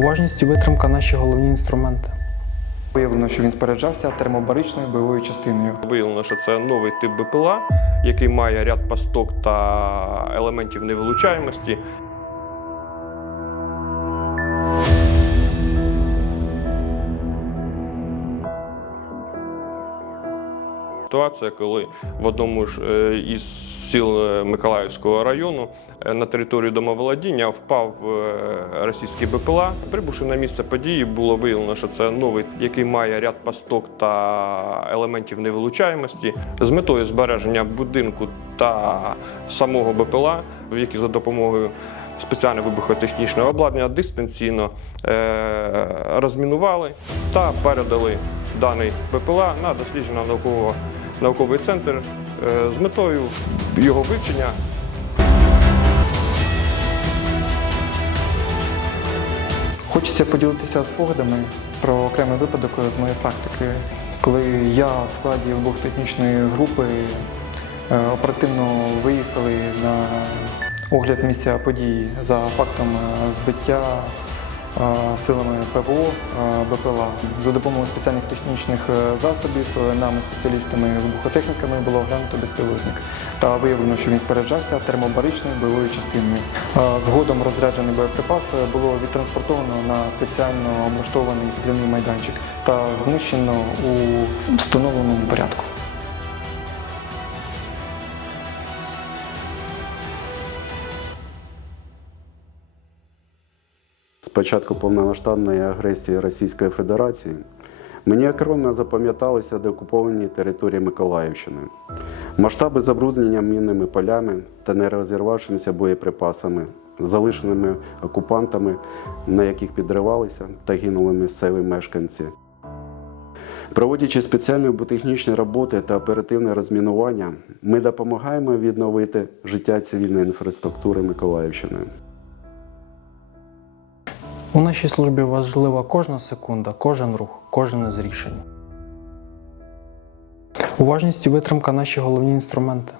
Уважність і витримка наші головні інструменти. Виявлено, що він споряджався термобаричною бойовою частиною. Виявлено, що це новий тип БПЛА, який має ряд пасток та елементів невилучаємості. Ситуація, коли в одному ж е, із сіл е, Миколаївського району е, на територію домоволодіння впав російський БПЛА. Прибувши на місце події, було виявлено, що це новий, який має ряд пасток та елементів невилучаємості з метою збереження будинку та самого БПЛА, які за допомогою спеціального вибухотехнічного обладнання дистанційно е, розмінували та передали даний БПЛА на дослідження наукового науковий центр е, з метою його вивчення. Хочеться поділитися спогадами про окремий випадок з моєї практики, коли я в складі вибухотехнічної групи е, оперативно виїхали на огляд місця події за фактом е, збиття силами ПВО БПЛА. За допомогою спеціальних технічних е, засобів е, нами, спеціалістами вибухотехніками, було оглянуто безпілотник та виявлено, що він споряджався термобаричною бойовою частиною. Згодом розряджений боєприпас е, було відтранспортовано на спеціально облаштований підривний майданчик та знищено у встановленому порядку. З початку повномасштабної агресії Російської Федерації мені окремо запам'яталися деокуповані території Миколаївщини. Масштаби забруднення мінними полями та нерозірвавшимися боєприпасами, залишеними окупантами, на яких підривалися та гинули місцеві мешканці. Проводячи спеціальні ботехнічні роботи та оперативне розмінування, ми допомагаємо відновити життя цивільної інфраструктури Миколаївщини. У нашій службі важлива кожна секунда, кожен рух, кожне з рішень. Уважність і витримка наші головні інструменти.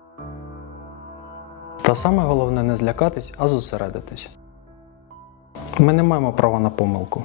Та саме головне не злякатись, а зосередитись. Ми не маємо права на помилку.